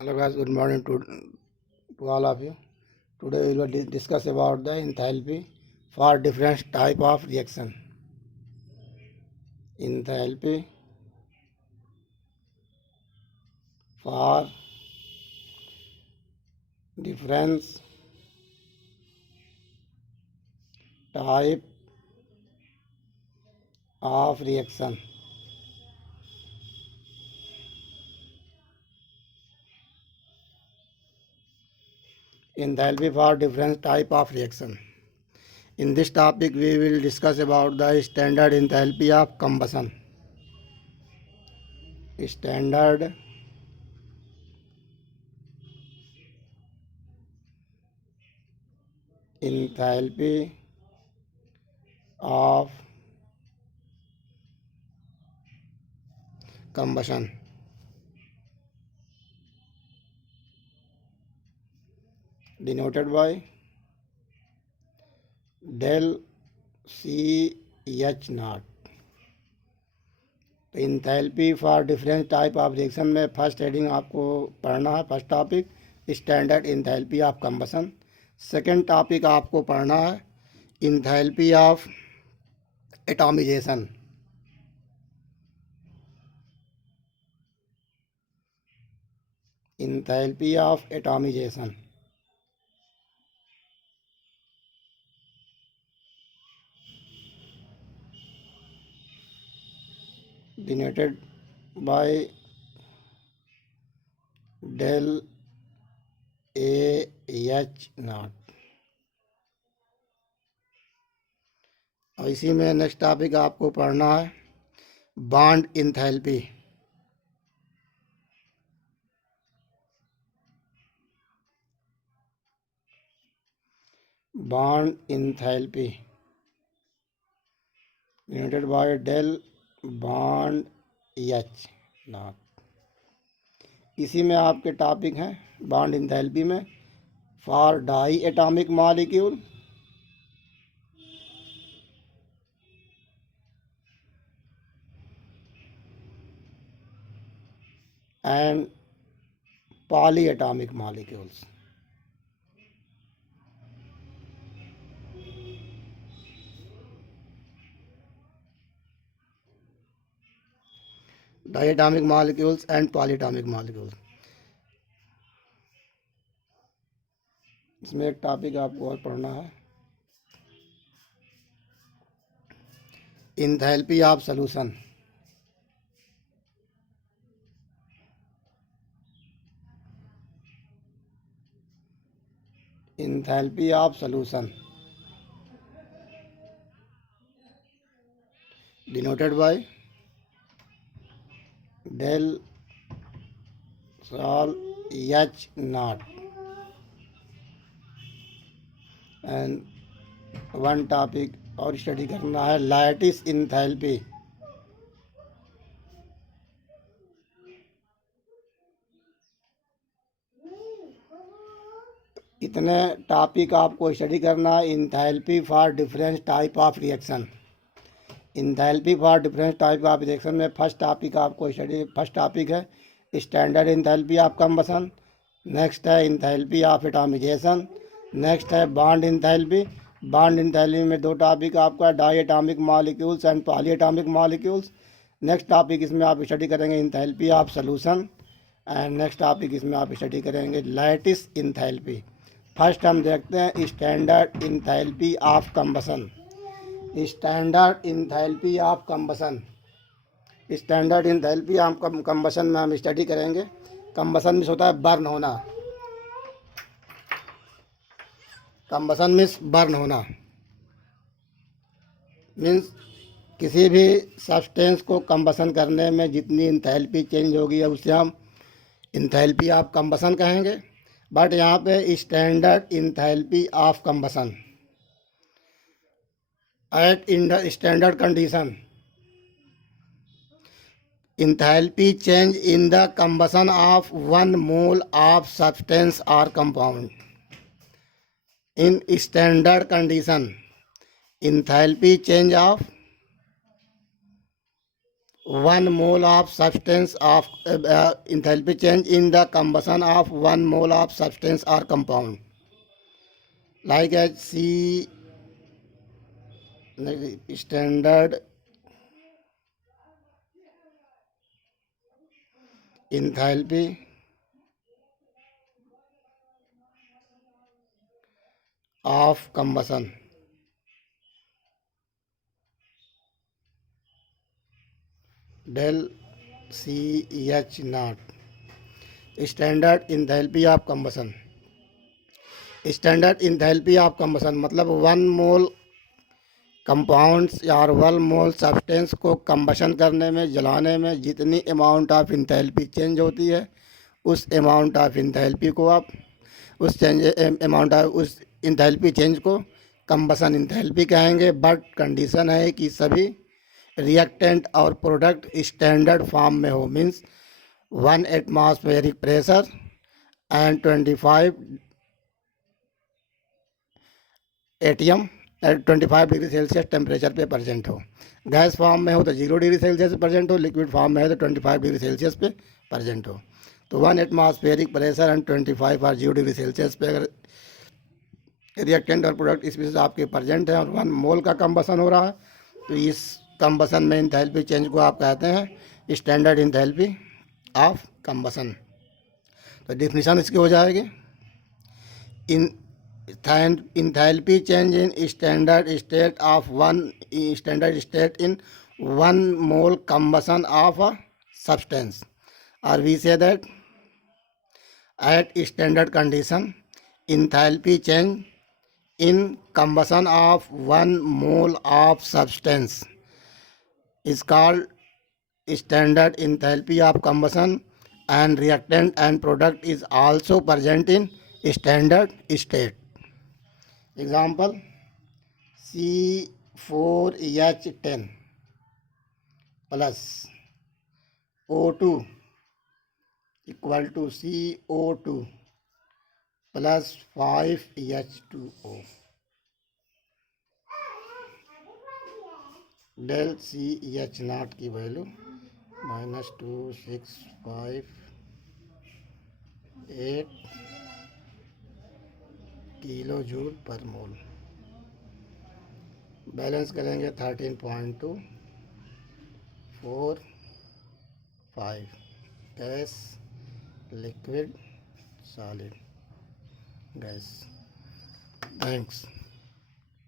Hello guys, good morning to all of you. Today we will discuss about the enthalpy for different type of reaction. Enthalpy for different type of reaction. Enthalpy for different type of reaction. In this topic we will discuss about the standard enthalpy of combustion. Standard enthalpy of combustion, denoted by del CH naught. तो enthalpy for different type of reaction में first heading आपको पढ़ना है। First topic standard enthalpy of combustion. Second topic आपको पढ़ना है enthalpy of atomization. Enthalpy of atomization denoted by del AH naught. और इसी में नेक्स्ट टॉपिक आपको पढ़ना है bond enthalpy. Bond enthalpy denoted by del bond H naught. इसी में आपके टॉपिक हैं बॉन्ड इंथैल्पी में for diatomic molecule and polyatomic molecules. Diatomic molecules and polyatomic molecules. इसमें एक टॉपिक आपको और पढ़ना है enthalpy of solution. Enthalpy of solution denoted by del sol H naught। And one topic और study करना है lattice enthalpy. इतने टॉपिक आपको स्टडी करना है enthalpy for different type of reaction. Enthalpy for different type of reaction में first topic आपको study first topic है standard enthalpy of combustion. Next है इंथैल्पी ऑफ एटॉमिजेशन। नेक्स्ट है बॉन्ड इंथैल्पी। बॉन्ड इंथैल्पी में दो topic आपका diatomic molecules and polyatomic molecules. Next topic इसमें आप स्टडी करेंगे enthalpy of solution. And next topic इसमें आप स्टडी करेंगे लैटिस इंथैल्पी। फर्स्ट हम देखते हैं standard enthalpy of combustion. Standard enthalpy of combustion. Standard enthalpy of combustion में हम स्टडी करेंगे। कंबशन मीन्स होता है बर्न होना। कंबशन मीन्स बर्न होना मीन्स किसी भी सब्सटेंस को कंबशन करने में जितनी इंथैल्पी चेंज होगी है उसे हम इंथैल्पी ऑफ कंबशन कहेंगे। बट यहाँ पे standard enthalpy of combustion at standard condition enthalpy change in the combustion of 1 mole of substance or compound. In standard condition, enthalpy change of 1 mole of substance of enthalpy change in the combustion of 1 mole of substance or compound, like as C standard enthalpy of combustion del CH naught. Standard enthalpy of combustion, standard enthalpy of combustion मतलब 1 मोल compounds या 1 मोल substance को combustion करने में, जलाने में जितनी amount of enthalpy change होती है, उस अमाउंट ऑफ इंथैल्पी को आप उस चेंज अमाउंट ऑफ उस इंथैल्पी चेंज को कम्बसन इंथैल्पी कहेंगे। बट कंडीशन है कि सभी रिएक्टेंट और प्रोडक्ट स्टैंडर्ड फॉर्म में हो, means 1 atmospheric pressure and 25 ATM 25 degree Celsius temperature पे प्रेजेंट हो। गैस फॉर्म में हो तो 0 डिग्री सेल्सियस पे प्रेजेंट हो, लिक्विड फॉर्म में है तो 25 डिग्री सेल्सियस पे प्रेजेंट हो। तो 1 एटमॉस्फेरिक प्रेशर एंड 25 और 0 डिग्री सेल्सियस पे अगर रिएक्टेंट और प्रोडक्ट स्पीशीज आपके प्रेजेंट है और 1 मोल का कंबसन हो रहा है, तो इस कंबसन में इंथैल्पी चेंज को आप कहते हैं स्टैंडर्ड इंथैल्पी ऑफ कंबसन। तो डिफिनीशन इसकी हो जाएगी, इन enthalpy change in standard state of one standard state in 1 mole combustion of a substance, or we say that at standard condition enthalpy change in combustion of 1 mole of substance is called standard enthalpy of combustion, and reactant and product is also present in standard state. Example, C4H10 plus O2 equal to CO2 plus 5H2O. del CH naught की value -2658 kilo joule पर मोल। Balance करेंगे 13.245 gas, liquid, solid, gas. Thanks.